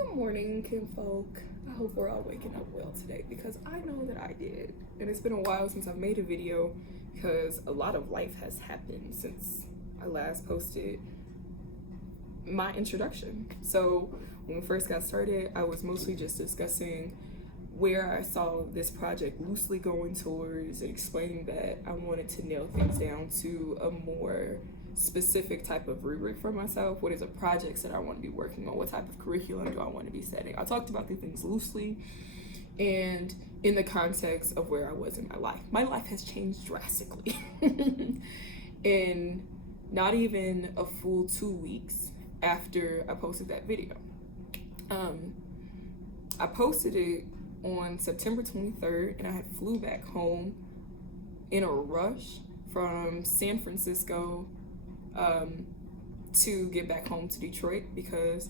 Good morning, kinfolk. I hope we're all waking up well today because I know that I did. And it's been a while since I've made a video because a lot of life has happened since I last posted my introduction. So when we first got started, I was mostly just discussing where I saw this project loosely going towards and explaining that I wanted to nail things down to a more specific type of rubric for myself. What is the projects that I want to be working on? What type of curriculum do I want to be setting? I talked about these things loosely and in the context of where I was in my life. My life has changed drastically. In not even a full 2 weeks after I posted that video. I posted it on September 23rd and I had flew back home in a rush from San Francisco to get back home to Detroit because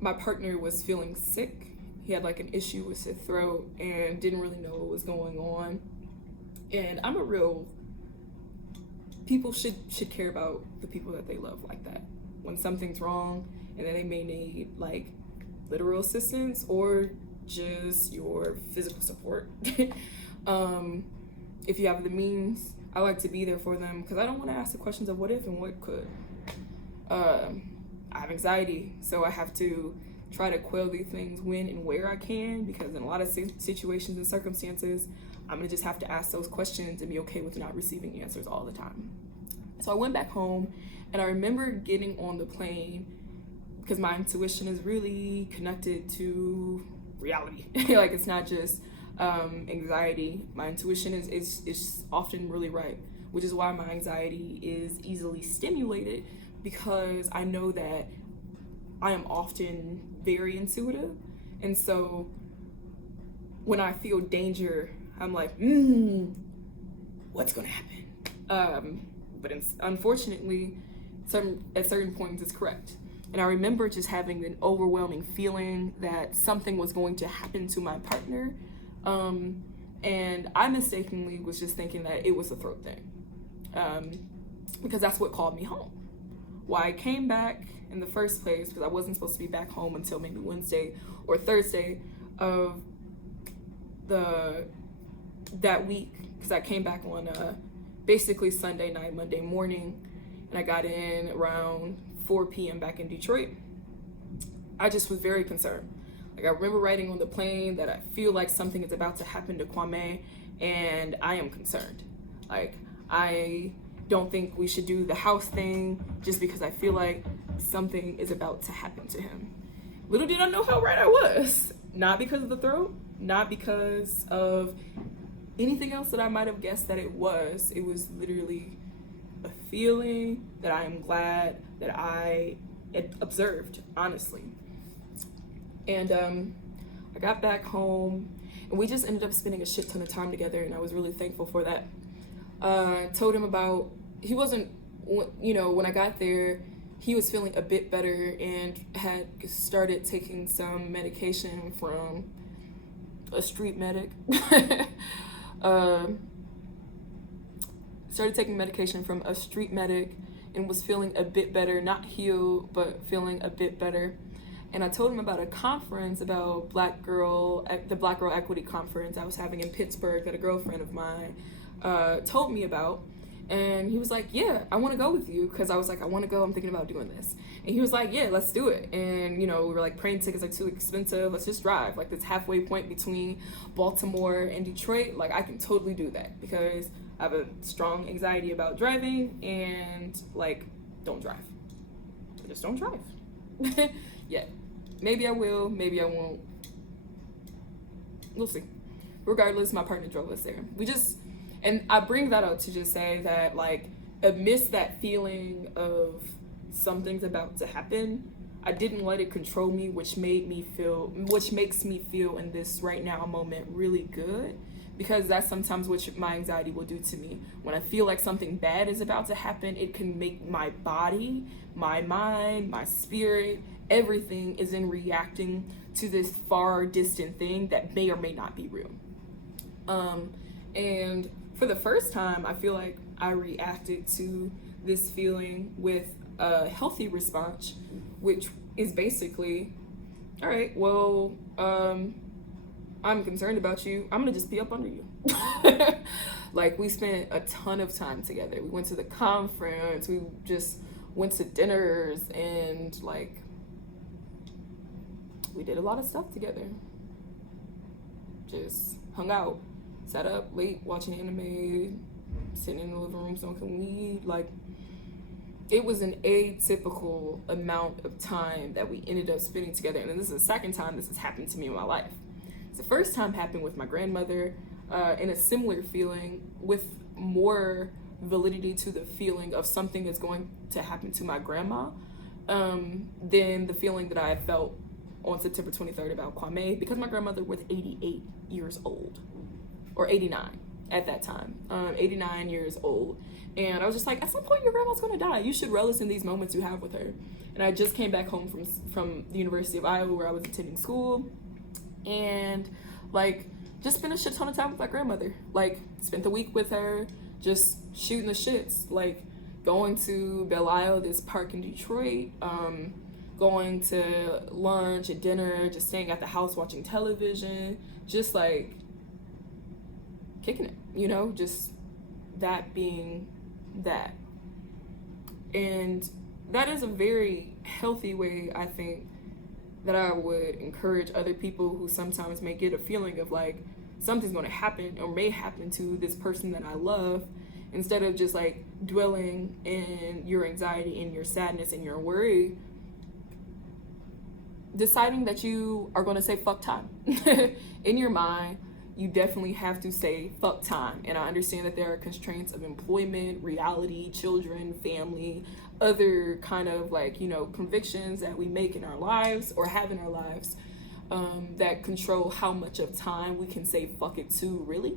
my partner was feeling sick. He had like an issue with his throat and didn't really know what was going on. And I'm a real, people should care about the people that they love like that. When something's wrong and then they may need like literal assistance or just your physical support. If you have the means, I like to be there for them because I don't want to ask the questions of what if and what could. I have anxiety, so I have to try to quell these things when and where I can, because in a lot of situations and circumstances, I'm gonna just have to ask those questions and be okay with not receiving answers all the time. So I went back home and I remember getting on the plane because my intuition is really connected to reality. Like it's not just anxiety. My intuition is often really right, which is why my anxiety is easily stimulated, because I know that I am often very intuitive. And so when I feel danger, I'm like, what's gonna happen? But unfortunately, at certain points it's correct. And I remember just having an overwhelming feeling that something was going to happen to my partner. And I mistakenly was just thinking that it was a throat thing. Because that's what called me home. Why I came back in the first place, because I wasn't supposed to be back home until maybe Wednesday or Thursday of that week, because I came back on basically Sunday night, Monday morning, and I got in around 4 p.m. back in Detroit. I just was very concerned. Like I remember writing on the plane that I feel like something is about to happen to Kwame, and I am concerned. Like I don't think we should do the house thing just because I feel like something is about to happen to him. Little did I know how right I was. Not because of the throat, not because of anything else that I might have guessed that it was. It was literally a feeling that I am glad that I had observed, honestly. And I got back home and we just ended up spending a shit ton of time together, and I was really thankful for that. Told him about, he wasn't, when I got there, he was feeling a bit better and had started taking some medication from a street medic. Started taking medication from a street medic and was feeling a bit better, not healed, but feeling a bit better. And I told him about a conference about the Black Girl Equity Conference I was having in Pittsburgh that a girlfriend of mine told me about. And he was like, yeah, I want to go with you, because I was like, I want to go, I'm thinking about doing this. And he was like, yeah, let's do it. And we were like, plane tickets are too expensive, let's just drive. Like this halfway point between Baltimore and Detroit, like I can totally do that because I have a strong anxiety about driving, and like, don't drive. Just don't drive. Yeah, maybe I will, maybe I won't. We'll see. Regardless, my partner drove us there. And I bring that up to just say that, like, amidst that feeling of something's about to happen, I didn't let it control me, which makes me feel in this right now moment really good, because that's sometimes what my anxiety will do to me. When I feel like something bad is about to happen, it can make my body, my mind, my spirit, everything is in reacting to this far distant thing that may or may not be real. And for the first time, I feel like I reacted to this feeling with a healthy response, which is basically all right, well, I'm concerned about you. I'm gonna just be up under you. Like, we spent a ton of time together. We went to the conference, we just went to dinners, and like, we did a lot of stuff together. Just hung out, sat up late watching anime, sitting in the living room smoking weed. Like, it was an atypical amount of time that we ended up spending together. And this is the second time this has happened to me in my life. It's the first time happened with my grandmother, in a similar feeling, with more validity to the feeling of something that's going to happen to my grandma, than the feeling that I felt on September 23rd about Kwame, because my grandmother was 88 years old, or 89 at that time, 89 years old. And I was just like, at some point your grandma's gonna die. You should relish in these moments you have with her. And I just came back home from the University of Iowa, where I was attending school, and like, just spent a shit ton of time with my grandmother. Like, spent the week with her, just shooting the shits, like going to Belle Isle, this park in Detroit, going to lunch and dinner, just staying at the house watching television, just like kicking it, you know, just that being that. And that is a very healthy way, I think, that I would encourage other people who sometimes may get a feeling of like something's going to happen or may happen to this person that I love, instead of just like dwelling in your anxiety and your sadness and your worry, deciding that you are going to say fuck time. In your mind, you definitely have to say fuck time. And I understand that there are constraints of employment, reality, children, family, other kind of like, you know, convictions that we make in our lives or have in our lives, that control how much of time we can say fuck it to, really.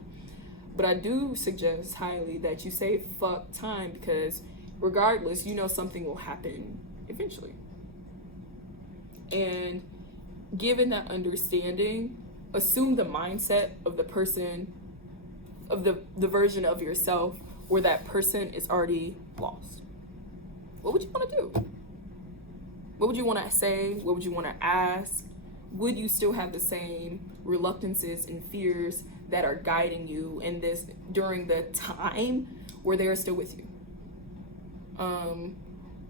But I do suggest highly that you say fuck time, because regardless, you know something will happen eventually. And given that understanding, assume the mindset of the person, of the version of yourself where that person is already lost. What would you want to do? What would you want to say? What would you want to ask? Would you still have the same reluctances and fears that are guiding you in this during the time where they're still with you?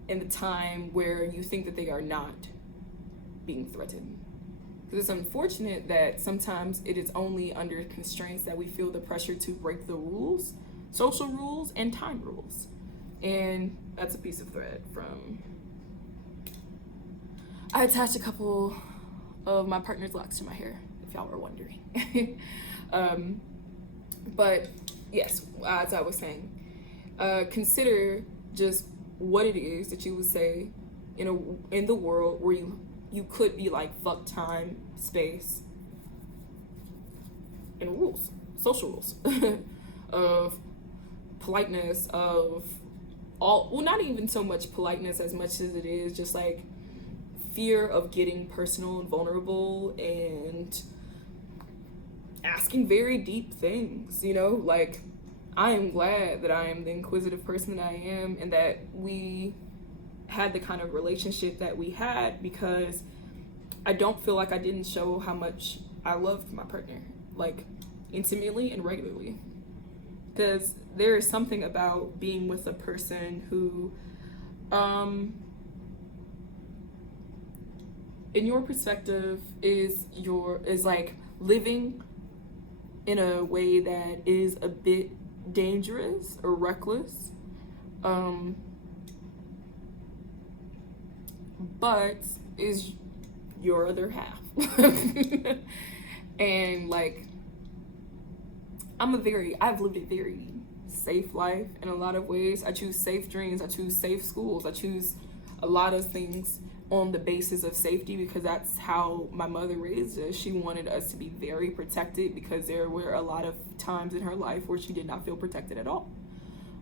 In the time where you think that they are not being threatened. Because it's unfortunate that sometimes it is only under constraints that we feel the pressure to break the rules, social rules and time rules. And that's a piece of thread from, I attached a couple of my partner's locks to my hair, if y'all were wondering. But yes, as I was saying, consider just what it is that you would say in the world where you could be like fuck time, space, and rules, social rules of politeness, of all, well, not even so much politeness as much as it is just like fear of getting personal and vulnerable and asking very deep things, you know? Like, I am glad that I am the inquisitive person that I am, and that we had the kind of relationship that we had, because I don't feel like I didn't show how much I loved my partner, like intimately and regularly. Because there is something about being with a person who, in your perspective, is like living in a way that is a bit dangerous or reckless, but is your other half. And like, I've lived a very safe life in a lot of ways. I choose safe dreams, I choose safe schools, I choose a lot of things on the basis of safety, because that's how my mother raised us. She wanted us to be very protected, because there were a lot of times in her life where she did not feel protected at all.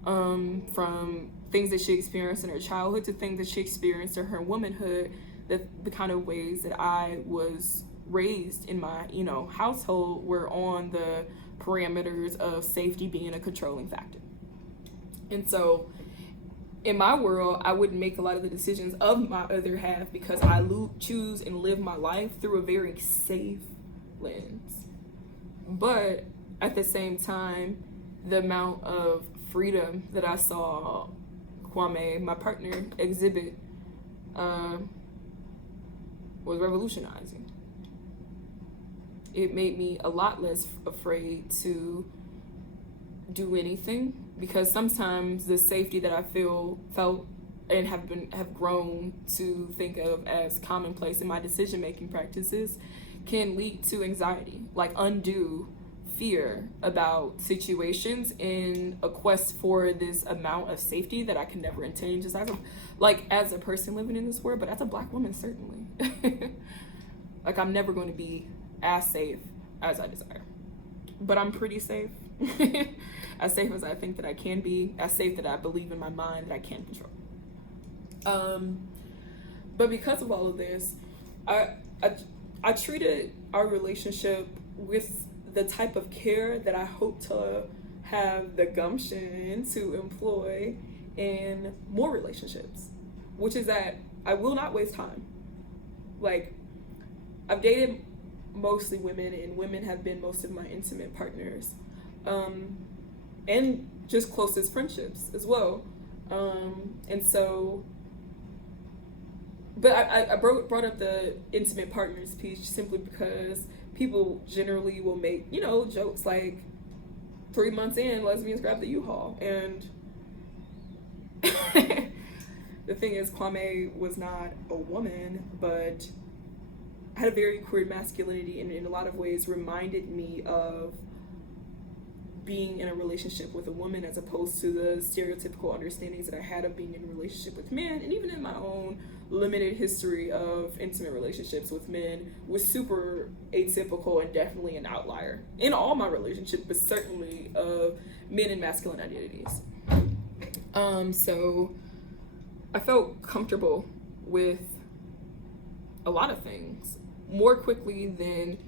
From things that she experienced in her childhood to things that she experienced in her womanhood, the kind of ways that I was raised in my, household were on the parameters of safety being a controlling factor. And so in my world, I wouldn't make a lot of the decisions of my other half because I choose and live my life through a very safe lens. But at the same time, the amount of freedom that I saw Kwame, my partner, exhibit was revolutionizing. It made me a lot less afraid to do anything, because sometimes the safety that I felt and have grown to think of as commonplace in my decision-making practices can lead to anxiety, like undue fear about situations in a quest for this amount of safety that I can never attain just as a person living in this world, but as a Black woman, certainly. Like, I'm never going to be as safe as I desire, but I'm pretty safe. As safe as I think that I can be, as safe that I believe in my mind that I can control. But because of all of this, I treated our relationship with the type of care that I hope to have the gumption to employ in more relationships, which is that I will not waste time. Like, I've dated mostly women, and women have been most of my intimate partners, and just closest friendships as well. And so, but I brought up the intimate partners piece simply because people generally will make, jokes like 3 months in, lesbians grab the U-Haul. And the thing is, Kwame was not a woman, but had a very queer masculinity, and in a lot of ways reminded me of being in a relationship with a woman, as opposed to the stereotypical understandings that I had of being in a relationship with men. And even in my own limited history of intimate relationships with men, was super atypical and definitely an outlier in all my relationships, but certainly of men and masculine identities. So I felt comfortable with a lot of things more quickly than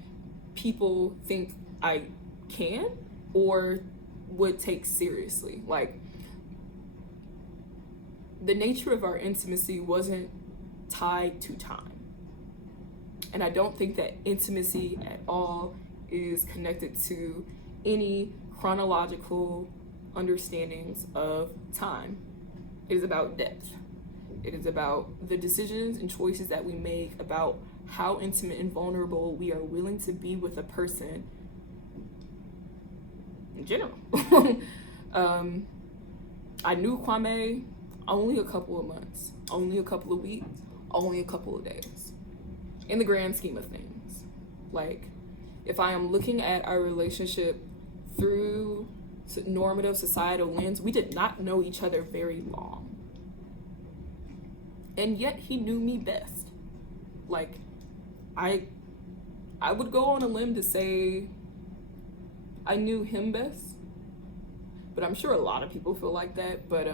people think I can or would take seriously. Like, the nature of our intimacy wasn't tied to time. And I don't think that intimacy at all is connected to any chronological understandings of time. It is about depth. It is about the decisions and choices that we make about how intimate and vulnerable we are willing to be with a person in general. I knew Kwame only a couple of months, only a couple of weeks, only a couple of days, in the grand scheme of things. Like, if I am looking at our relationship through normative societal lens, we did not know each other very long. And yet he knew me best. Like, I would go on a limb to say I knew him best, but I'm sure a lot of people feel like that. But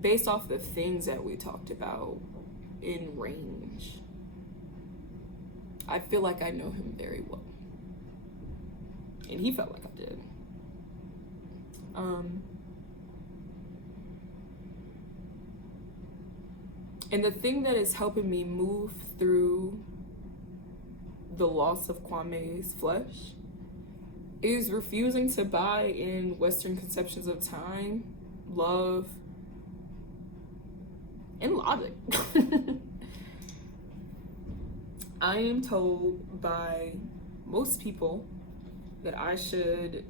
based off the things that we talked about in range, I feel like I know him very well, and he felt like I did. And the thing that is helping me move through the loss of Kwame's flesh is refusing to buy in Western conceptions of time, love, and logic. I am told by most people that I should,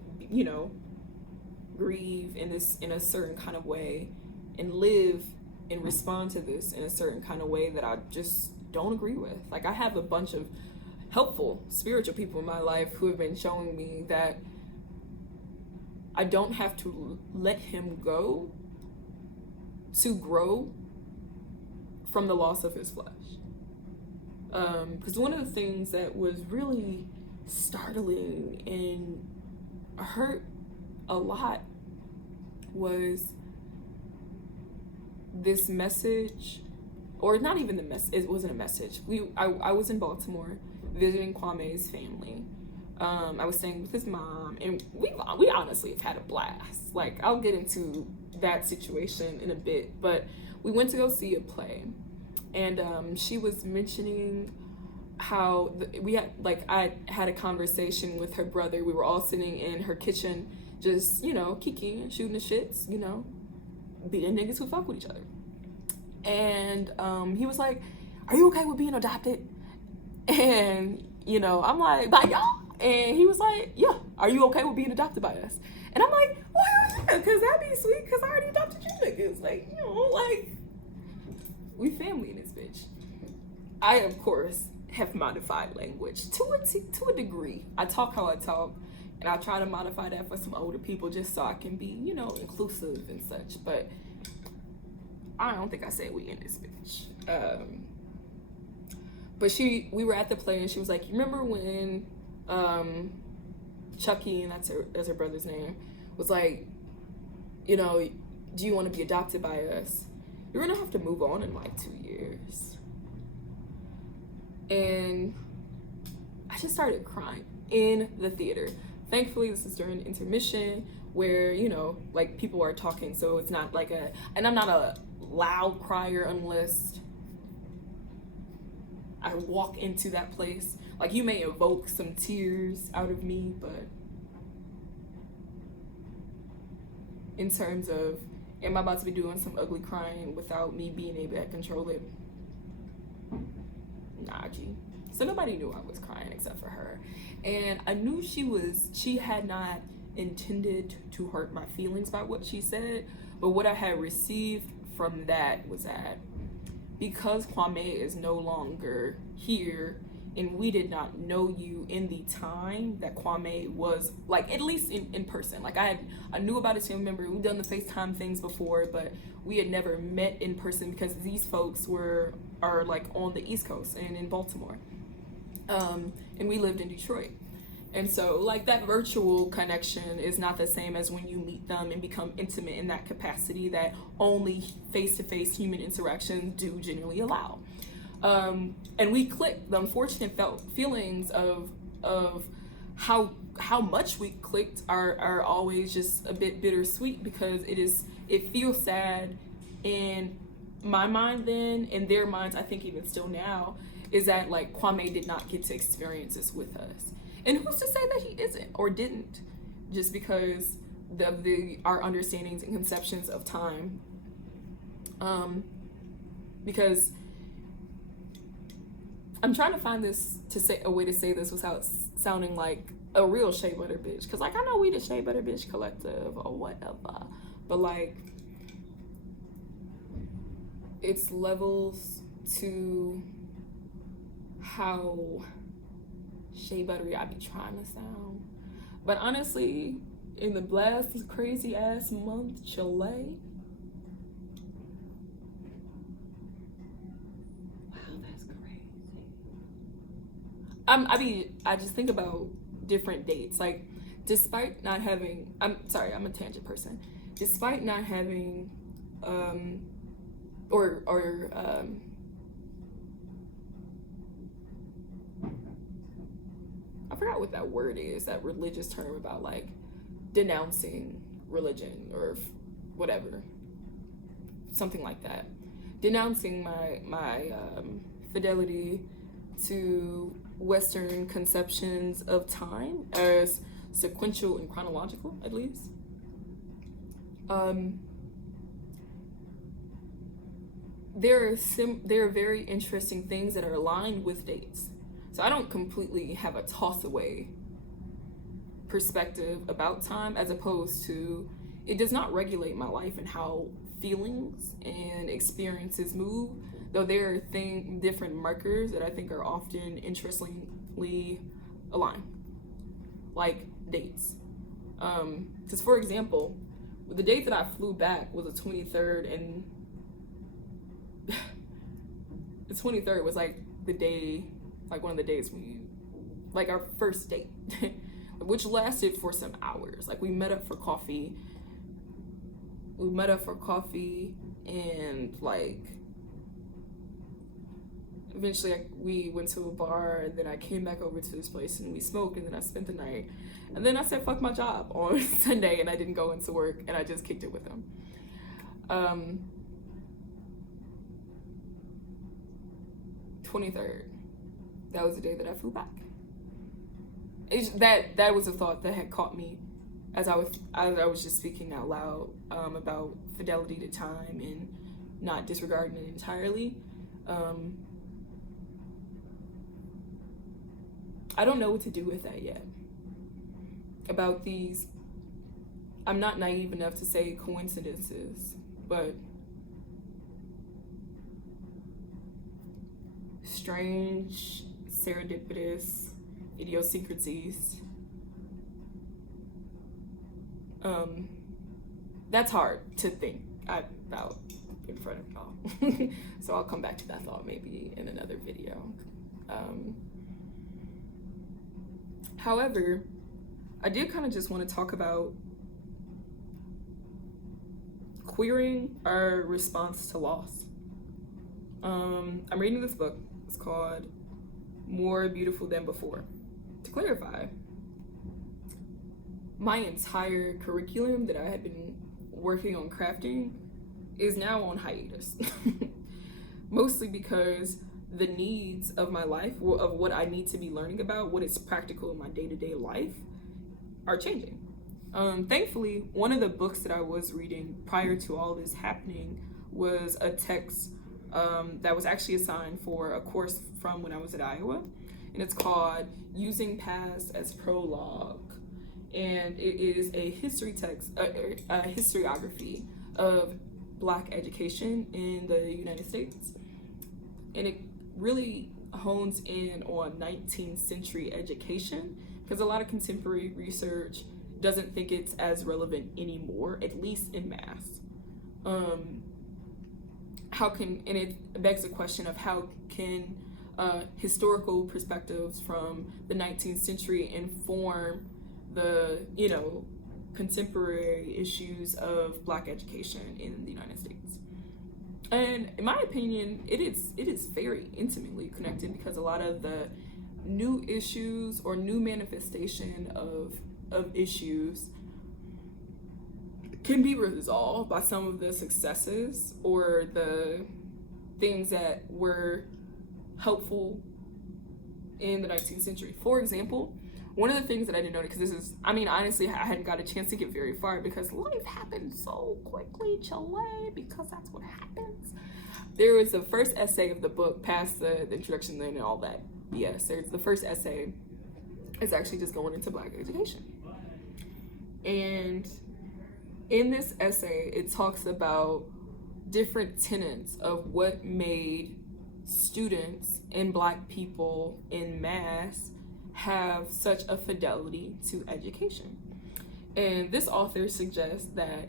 grieve in a certain kind of way and live and respond to this in a certain kind of way that I just don't agree with. Like, I have a bunch of helpful spiritual people in my life who have been showing me that I don't have to let him go to grow from the loss of his flesh. Because one of the things that was really startling and hurt a lot was this message, or not even the message, it wasn't a message. I was in Baltimore visiting Kwame's family, I was staying with his mom, and we honestly have had a blast. Like, I'll get into that situation in a bit, but we went to go see a play, and she was mentioning how I had a conversation with her brother. We were all sitting in her kitchen, just, you know, kikiing, shooting the shits, you know, being niggas who fuck with each other. And he was like, "Are you okay with being adopted?" And, you know, I'm like, "By y'all?" And he was like, "Yeah, are you okay with being adopted by us?" And I'm like, "Well, yeah, because that'd be sweet, because I already adopted you niggas." Like, you know, like, we family in this bitch. I, of course, have modified language to a degree. I talk how I talk, and I try to modify that for some older people just so I can be, you know, inclusive and such. But I don't think I said we in this bitch. But we were at the play, and she was like, "You remember when Chucky," and that's her brother's name, was like, you know, "Do you want to be adopted by us? You're gonna have to move on in like 2 years." And I just started crying in the theater. Thankfully, this is during intermission where, you know, like, people are talking, so it's not like and I'm not a loud crier unless I walk into that place. Like, you may evoke some tears out of me, but in terms of, am I about to be doing some ugly crying without me being able to control it? Nah, G. So nobody knew I was crying except for her. And I knew she had not intended to hurt my feelings by what she said, but what I had received from that was that because Kwame is no longer here, and we did not know you in the time that Kwame was, like, at least in person. Like, I knew about his family member. We've done the FaceTime things before, but we had never met in person because these folks are like on the East Coast and in Baltimore. And we lived in Detroit. And so, like, that virtual connection is not the same as when you meet them and become intimate in that capacity that only face-to-face human interactions do generally allow. And we clicked. The unfortunate feelings of how much we clicked are always just a bit bittersweet, because it feels sad in my mind then, in their minds, I think even still now, is that, like, Kwame did not get to experience this with us. And who's to say that he isn't or didn't, just because our understandings and conceptions of time. Because I'm trying to find a way to say this without sounding like a real SheaButterBitch, because, like, I know we the SheaButterBitch collective or whatever, but, like, it's levels to how SheaButtery I be trying to sound. But honestly, in the blast this crazy ass month, Chile. Wow, that's crazy. I just think about different dates. Like, despite not having, I'm a tangent person. Despite not having, I forgot what that word is, that religious term about, like, denouncing religion or whatever, something like that. Denouncing my fidelity to Western conceptions of time as sequential and chronological, at least. There are very interesting things that are aligned with dates. So I don't completely have a toss away perspective about time, as opposed to, it does not regulate my life and how feelings and experiences move, though there are different markers that I think are often interestingly aligned, like dates. Because, for example, the date that I flew back was the 23rd, and the 23rd was like the day, like one of the days like our first date, which lasted for some hours. Like, we met up for coffee, and, like, eventually we went to a bar, and then I came back over to his place and we smoked, and then I spent the night. And then I said fuck my job on Sunday, and I didn't go into work, and I just kicked it with him. 23rd, that was the day that I flew back. That was a thought that had caught me as I was just speaking out loud about fidelity to time and not disregarding it entirely. I don't know what to do with that yet. About these, I'm not naive enough to say coincidences, but strange, serendipitous idiosyncrasies. That's hard to think about in front of y'all. So I'll come back to that thought maybe in another video. However, I did kind of just want to talk about queering our response to loss. I'm reading this book. It's called More Beautiful Than Before. To clarify, my entire curriculum that I had been working on crafting is now on hiatus. Mostly because the needs of my life, of what I need to be learning about, what is practical in my day-to-day life, are changing. Thankfully, one of the books that I was reading prior to all this happening was a text that was actually assigned for a course from when I was at Iowa, and it's called Using Past as Prologue, and it is a history text, a historiography of Black education in the United States, and it really hones in on 19th century education, because a lot of contemporary research doesn't think it's as relevant anymore, at least in mass. And it begs the question of how can historical perspectives from the 19th century inform the, contemporary issues of Black education in the United States. And in my opinion, it is very intimately connected, because a lot of the new issues or new manifestation of issues can be resolved by some of the successes or the things that were helpful in the 19th century. For example, one of the things that I didn't notice, because honestly, I hadn't got a chance to get very far because life happened so quickly, Chile, because that's what happens. There was the first essay of the book, past the introduction and all that BS. There's the first essay is actually just going into Black education. And in this essay, it talks about different tenets of what made students and Black people in mass have such a fidelity to education. And this author suggests that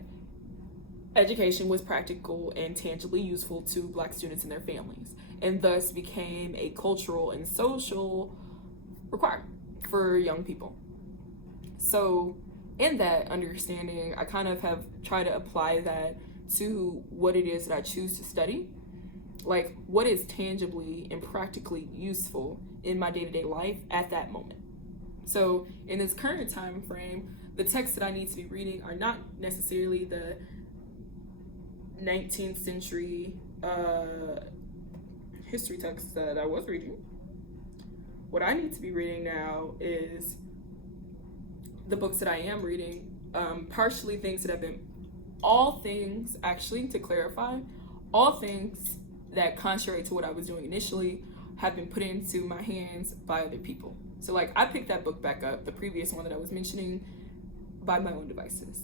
education was practical and tangibly useful to Black students and their families, and thus became a cultural and social requirement for young people. So in that understanding, I kind of have tried to apply that to what it is that I choose to study. Like, what is tangibly and practically useful in my day-to-day life at that moment. So in this current time frame, the texts that I need to be reading are not necessarily the 19th century history texts that I was reading. What I need to be reading now is the books that I am reading, partially things that have been, all things, actually, to clarify, all things that, contrary to what I was doing initially, have been put into my hands by other people. So like, I picked that book back up, the previous one that I was mentioning, by my own devices.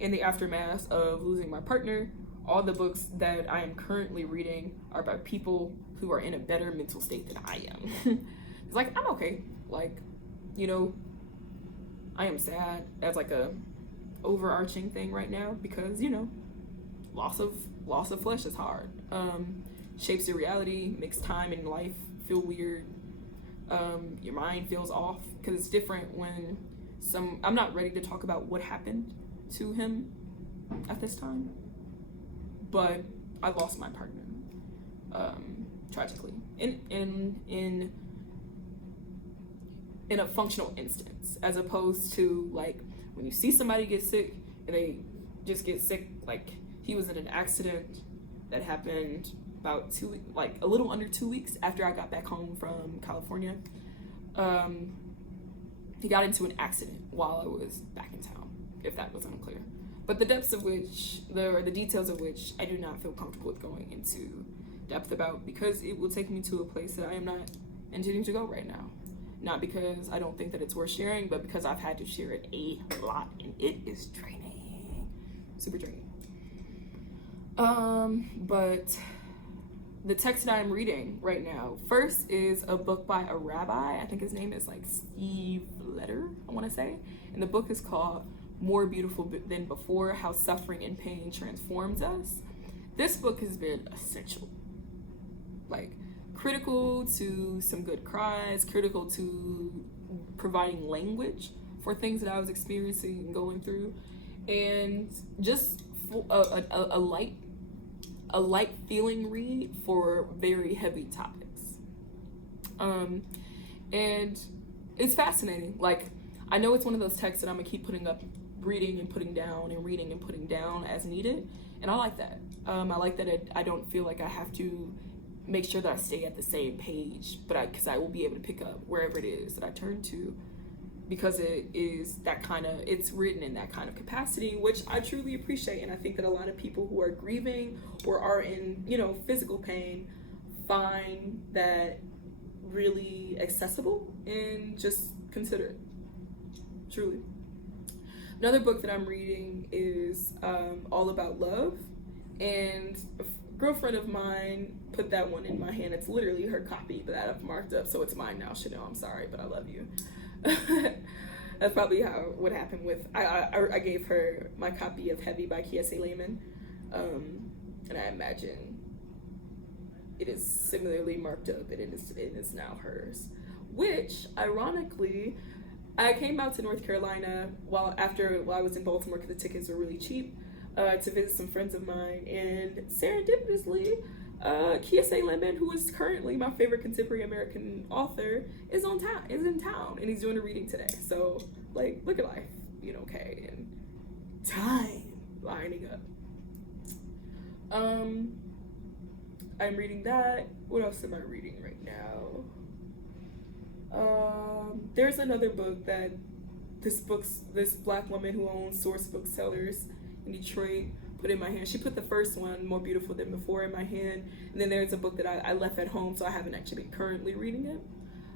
In the aftermath of losing my partner, all the books that I am currently reading are by people who are in a better mental state than I am. It's like, I'm okay. Like, I am sad as like a overarching thing right now because, loss of flesh is hard. Shapes your reality, makes time and life feel weird. Your mind feels off because it's different when I'm not ready to talk about what happened to him at this time, but I lost my partner. tragically, in a functional instance, as opposed to like when you see somebody get sick and they just get sick. Like, he was in an accident that happened about a little under 2 weeks after I got back home from California. He got into an accident while I was back in town, if that was unclear. But the depths of which, the details of which, I do not feel comfortable with going into depth about, because it will take me to a place that I am not intending to go right now. Not because I don't think that it's worth sharing, but because I've had to share it a lot, and it is draining, super draining. But the text that I'm reading right now, first is a book by a rabbi. I think his name is like SheaButterBitch, I want to say. And the book is called More Beautiful Than Before: How Suffering and Pain Transforms Us. This book has been essential. Like, critical to some good cries, critical to providing language for things that I was experiencing and going through, and just a light feeling read for very heavy topics. And it's fascinating. Like, I know it's one of those texts that I'm gonna keep putting up, reading and putting down, and reading and putting down as needed, and I like that. I like that I don't feel like I have to make sure that I stay at the same page, because I will be able to pick up wherever it is that I turn to, because it is that kind of, it's written in that kind of capacity, which I truly appreciate. And I think that a lot of people who are grieving or are in, physical pain find that really accessible and just consider it, truly. Another book that I'm reading is All About Love, and a girlfriend of mine put that one in my hand. It's literally her copy that I've marked up, so it's mine now. Chanel, I'm sorry, but I love you. That's probably what happened with, I gave her my copy of Heavy by Kiese Layman, and I imagine it is similarly marked up, and it is now hers, which ironically, I came out to North Carolina while I was in Baltimore, because the tickets were really cheap, to visit some friends of mine, and serendipitously, Kiese Layman, who is currently my favorite contemporary American author, is in town, and he's doing a reading today. So, like, look at life, okay, and time lining up. I'm reading that. What else am I reading right now? There's another book that this Black woman who owns Source Booksellers in Detroit put in my hand. She put the first one, More Beautiful Than Before, in my hand, and then there's a book that I left at home, so I haven't actually been currently reading it,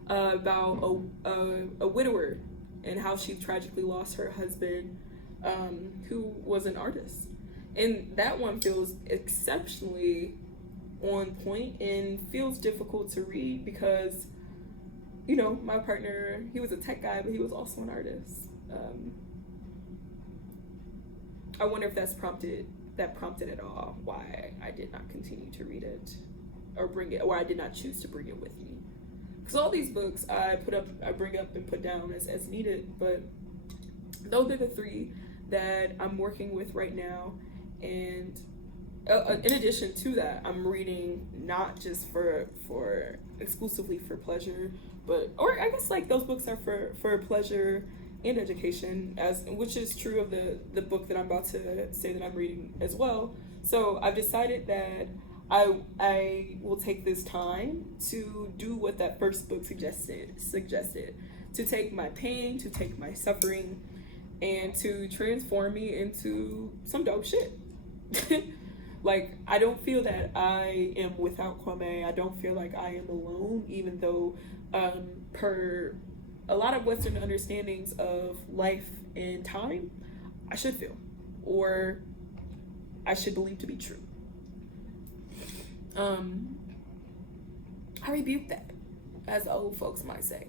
about a widower and how she tragically lost her husband, who was an artist. And that one feels exceptionally on point and feels difficult to read because, my partner, he was a tech guy, but he was also an artist. I wonder if that prompted at all why I did not continue to read it or I did not choose to bring it with me. Because all these books I bring up and put down as needed, but those are the three that I'm working with right now. And in addition to that, I'm reading not just for exclusively for pleasure, or I guess like those books are for pleasure and education, which is true of the book that I'm about to say that I'm reading as well. So I've decided that I will take this time to do what that first book suggested, to take my pain, to take my suffering, and to transform me into some dope shit. Like, I don't feel that I am without Kwame. I don't feel like I am alone, even though per a lot of Western understandings of life and time, I should feel, or I should believe to be true. I rebuke that, as the old folks might say.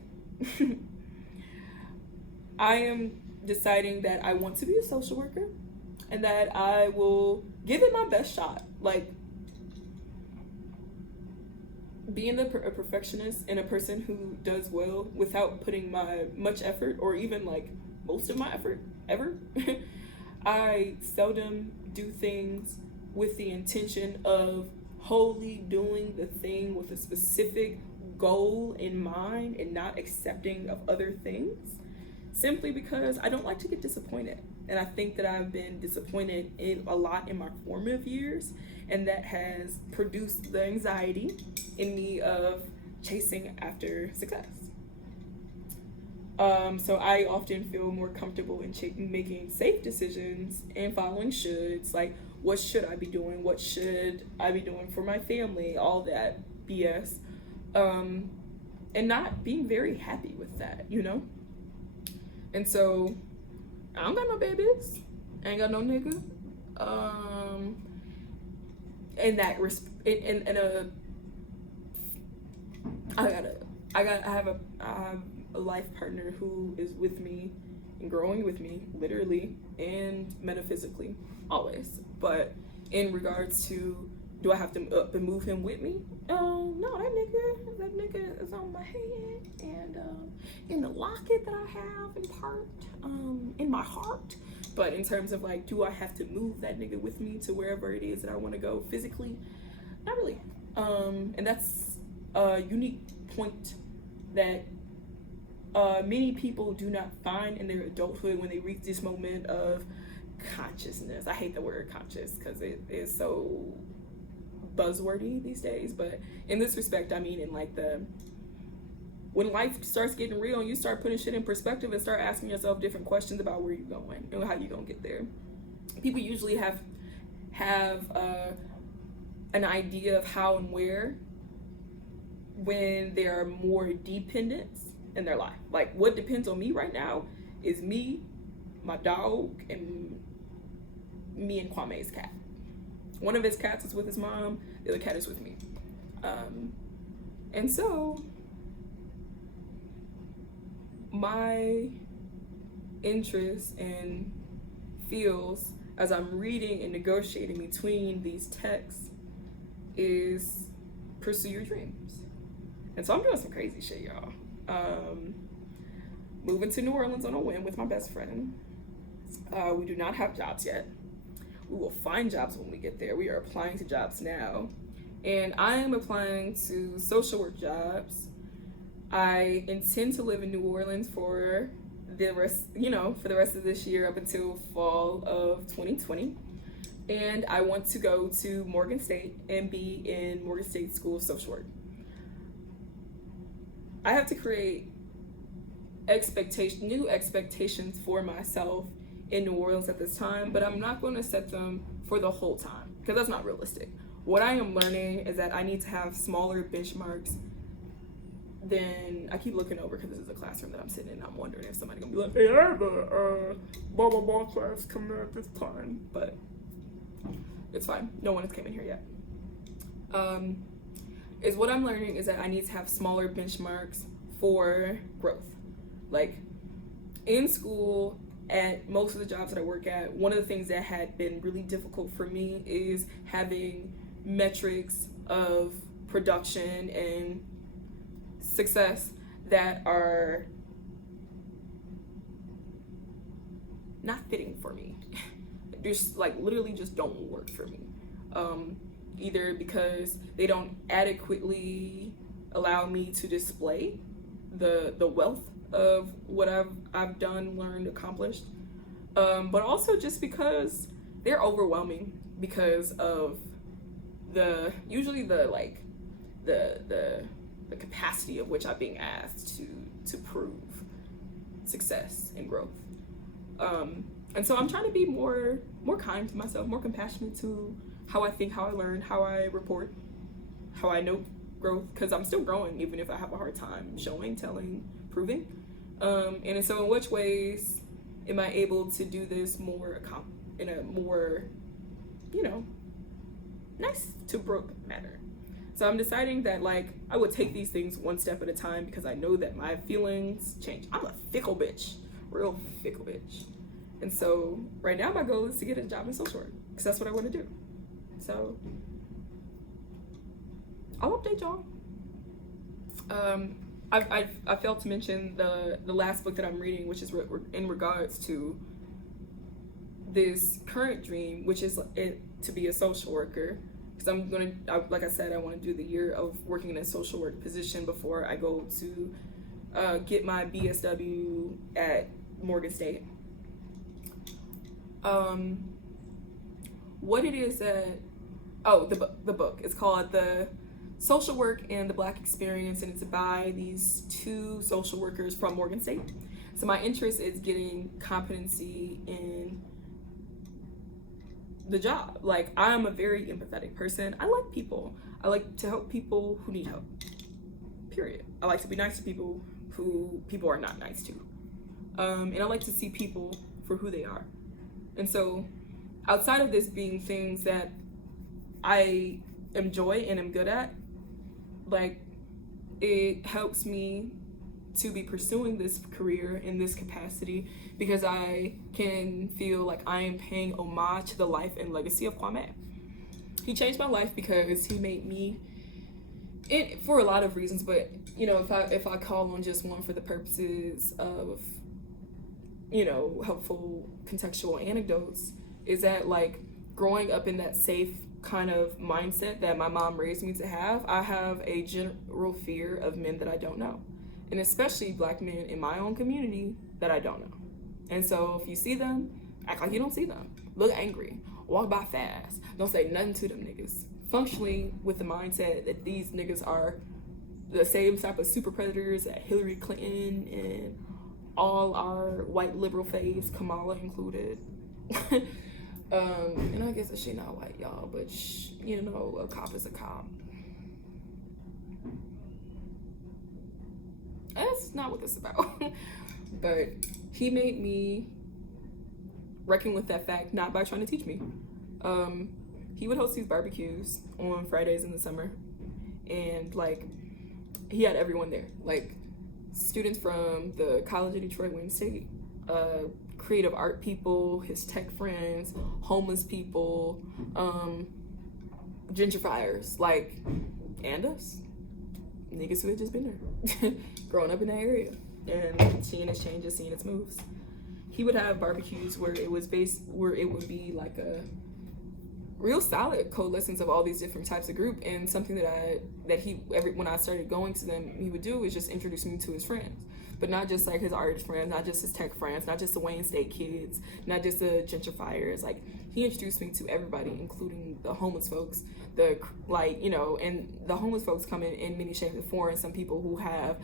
I am deciding that I want to be a social worker and that I will give it my best shot. Like, being a perfectionist and a person who does well without putting my much effort, or even like most of my effort ever, I seldom do things with the intention of wholly doing the thing with a specific goal in mind and not accepting of other things, simply because I don't like to get disappointed. And I think that I've been disappointed a lot in my formative years, and that has produced the anxiety in me of chasing after success. So I often feel more comfortable in making safe decisions and following shoulds, like what should I be doing? What should I be doing for my family? All that BS. And not being very happy with that, you know? And so I don't got no babies. I ain't got no nigga. And that I have a life partner who is with me and growing with me, literally and metaphysically, always. But in regards to, do I have to up and move him with me? No, that nigga is on my head and in the locket that I have in part, in my heart. But in terms of like, do I have to move that nigga with me to wherever it is that I want to go physically? Not really. And that's a unique point that many people do not find in their adulthood when they reach this moment of consciousness. I hate the word conscious because it is so buzzwordy these days, but in this respect, I mean in like when life starts getting real and you start putting shit in perspective and start asking yourself different questions about where you're going and how you're gonna get there. People usually have an idea of how and where when there are more dependents in their life. Like what depends on me right now is me, my dog, and me and Kwame's cat. One of his cats is with his mom, the other cat is with me. And so my interest and feels as I'm reading and negotiating between these texts is pursue your dreams. And so I'm doing some crazy shit, y'all. Moving to New Orleans on a whim with my best friend. We do not have jobs yet. We will find jobs when we get there. We are applying to jobs now. And I am applying to social work jobs. I intend to live in New Orleans for the rest of this year up until fall of 2020. And I want to go to Morgan State and be in Morgan State School of Social Work. I have to create new expectations for myself in New Orleans at this time, but I'm not going to set them for the whole time because that's not realistic. What I am learning is that I need to have smaller benchmarks than, I keep looking over because this is a classroom that I'm sitting in. I'm wondering if somebody's gonna be like, hey, I have a blah blah blah class coming at this time, but it's fine. No one has came in here yet. Is what I'm learning is that I need to have smaller benchmarks for growth. Like in school, at most of the jobs that I work at, one of the things that had been really difficult for me is having metrics of production and success that are not fitting for me. Just like literally just don't work for me. Either because they don't adequately allow me to display the wealth of what I've done, learned, accomplished, but also just because they're overwhelming because of the capacity of which I'm being asked to prove success and growth. And so I'm trying to be more kind to myself, more compassionate to how I think, how I learn, how I report, how I note growth, because I'm still growing even if I have a hard time showing, telling, proving. And so in which ways am I able to do this in a more, nice to broke manner? So I'm deciding that like I would take these things one step at a time because I know that my feelings change. I'm a fickle bitch, real fickle bitch. And so right now my goal is to get a job in social work because that's what I want to do. So I'll update y'all. I failed to mention the last book that I'm reading, which is in regards to this current dream, which is to be a social worker. because like I said, I want to do the year of working in a social work position before I go to get my BSW at Morgan State. What it is that, the book. It's called The Social Work and the Black Experience, and it's by these two social workers from Morgan State. So my interest is getting competency in the job. Like, I'm a very empathetic person. I like people. I like to help people who need help. Period. I like to be nice to people who people are not nice to. And I like to see people for who they are. And so outside of this being things that I enjoy and am good at, like, it helps me to be pursuing this career in this capacity because I can feel like I am paying homage to the life and legacy of Kwame. He changed my life because he made me, for a lot of reasons, but if I call on just one for the purposes of helpful contextual anecdotes, is that, like, growing up in that safe kind of mindset that my mom raised me to have, I have a general fear of men that I don't know, and especially Black men in my own community that I don't know. And so if you see them, act like you don't see them. Look angry. Walk by fast. Don't say nothing to them niggas. Functionally with the mindset that these niggas are the same type of super predators that Hillary Clinton and all our white liberal faves, Kamala included. And I guess that she not white, y'all, but a cop is a cop. That's not what this is about. But he made me reckon with that fact, not by trying to teach me. He would host these barbecues on Fridays in the summer, and, like, he had everyone there, like students from the College of Detroit, Wayne State, creative art people, his tech friends, homeless people, gentrifiers, like, and us, niggas who had just been there, growing up in that area, and seeing its changes, seeing its moves. He would have barbecues where it would be like a real solid coalescence of all these different types of group, and something when I started going to them, he would do is just introduce me to his friends. But not just like his artist friends, not just his tech friends, not just the Wayne State kids, not just the gentrifiers. Like, he introduced me to everybody, including the homeless folks. And the homeless folks come in many shapes and forms. Some people who have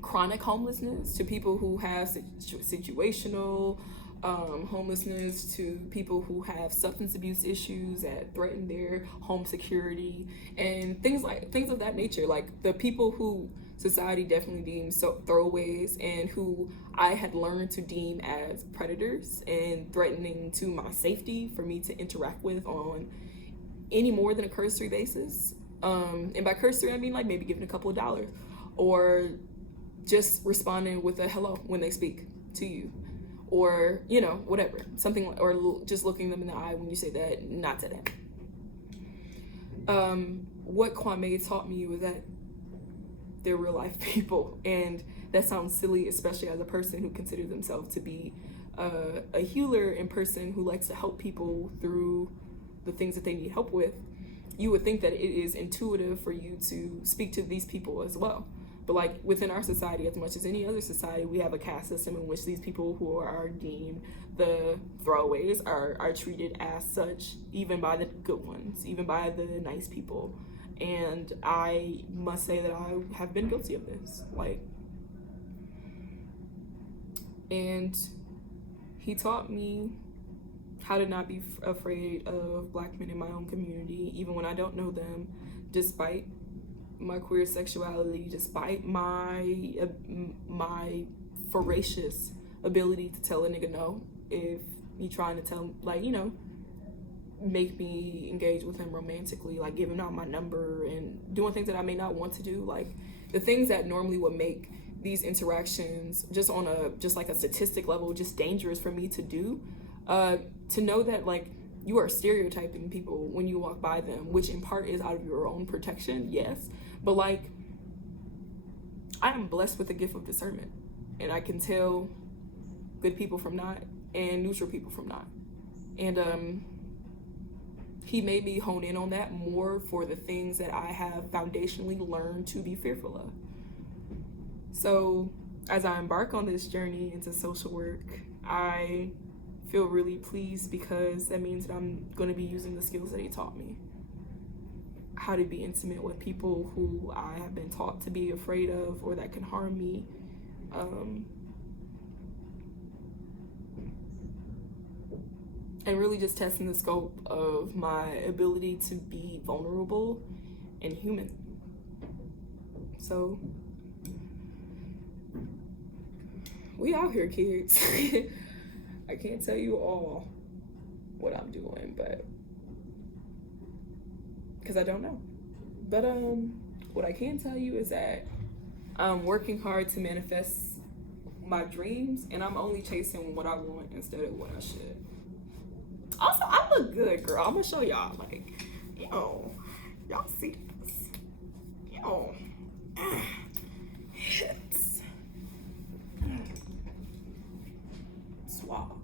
chronic homelessness, to people who have situational homelessness, to people who have substance abuse issues that threaten their home security, and things of that nature. Like, the people who society definitely deems throwaways, and who I had learned to deem as predators and threatening to my safety for me to interact with on any more than a cursory basis. And by cursory, I mean, like, maybe giving a couple of dollars, or just responding with a hello when they speak to you, or whatever, something, or just looking them in the eye when you say that, not to them. What Kwame taught me was that they're real life people, and that sounds silly, especially as a person who considers themselves to be a healer and person who likes to help people through the things that they need help with. You would think that it is intuitive for you to speak to these people as well. But, like, within our society, as much as any other society, we have a caste system in which these people who are deemed the throwaways are treated as such, even by the good ones, even by the nice people. And I must say that I have been guilty of this. And he taught me how to not be afraid of Black men in my own community, even when I don't know them, despite my queer sexuality, despite my voracious ability to tell a nigga no if he trying to tell, make me engage with him romantically, like giving out my number and doing things that I may not want to do, like the things that normally would make these interactions just like a statistic level just dangerous for me to do. To know that, like, you are stereotyping people when you walk by them, which in part is out of your own protection, yes, but, like, I am blessed with the gift of discernment, and I can tell good people from not, and neutral people from not. And he made me hone in on that more for the things that I have foundationally learned to be fearful of. So as I embark on this journey into social work, I feel really pleased because that means that I'm going to be using the skills that he taught me. How to be intimate with people who I have been taught to be afraid of or that can harm me. And really just testing the scope of my ability to be vulnerable and human. So we out here, kids. I can't tell you all what I'm doing, but because I don't know. But what I can tell you is that I'm working hard to manifest my dreams, and I'm only chasing what I want instead of what I should. Also, I look good, girl. I'm gonna show y'all, like, yo, y'all see this? Yo, hips, suave.